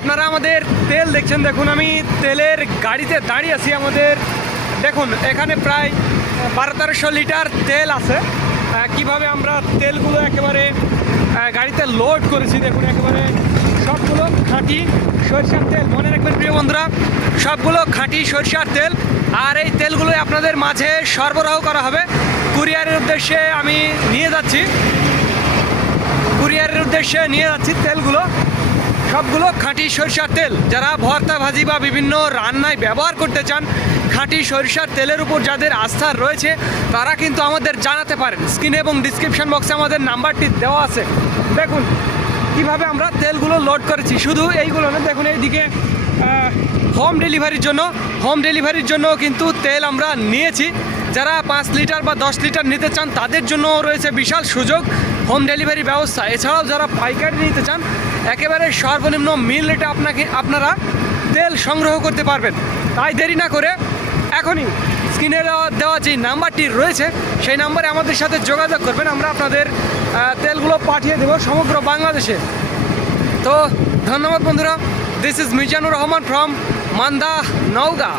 আপনারা আমাদের তেল দেখছেন, দেখুন আমি তেলের গাড়িতে দাঁড়িয়ে আছি আমাদের। দেখুন, এখানে প্রায় বারো তেরোশো লিটার তেল আছে। কীভাবে আমরা তেলগুলো একেবারে গাড়িতে লোড করেছি, দেখুন, একেবারে সবগুলো খাঁটি সরিষার তেল। মনে রাখবেন, প্রিয় বন্ধুরা, সবগুলো খাঁটি সরিষার তেল। আর এই তেলগুলোই আপনাদের মাঝে সরবরাহ করা হবে। কুরিয়ারের উদ্দেশ্যে আমি নিয়ে যাচ্ছি। কুরিয়ারের উদ্দেশ্যে নিয়ে যাচ্ছি তেলগুলো। সবগুলো খাঁটি সরিষার তেল। যারা ভর্তা, ভাজি বা বিভিন্ন রান্নায় ব্যবহার করতে চান, খাঁটি সরিষার তেলের উপর যাদের আস্থা রয়েছে, তারা কিন্তু আমাদের জানাতে পারেন। স্ক্রিনে এবং ডিসক্রিপশন বক্সে আমাদের নাম্বারটি দেওয়া আছে। দেখুন, কীভাবে আমরা তেলগুলো লোড করেছি। শুধু এইগুলো না, দেখুন এইদিকে হোম ডেলিভারির জন্য হোম ডেলিভারির জন্য কিন্তু তেল আমরা নিয়েছি। যারা পাঁচ লিটার বা দশ লিটার নিতে চান, তাদের জন্য রয়েছে বিশাল সুযোগ হোম ডেলিভারি ব্যবস্থা। এছাড়াও যারা পাইকারি নিতে চান একেবারে সর্বনিম্ন মিল রেটে আপনাকে, আপনারা তেল সংগ্রহ করতে পারবেন। তাই দেরি না করে এখনই স্ক্রিনে দেওয়া দেওয়া যে নাম্বারটি রয়েছে, সেই নাম্বারে আমাদের সাথে যোগাযোগ করবেন। আমরা আপনাদের তেলগুলো পাঠিয়ে দেবো সমগ্র বাংলাদেশে। তো ধন্যবাদ বন্ধুরা। This is Mizanur Rahman from Manda Naogaon.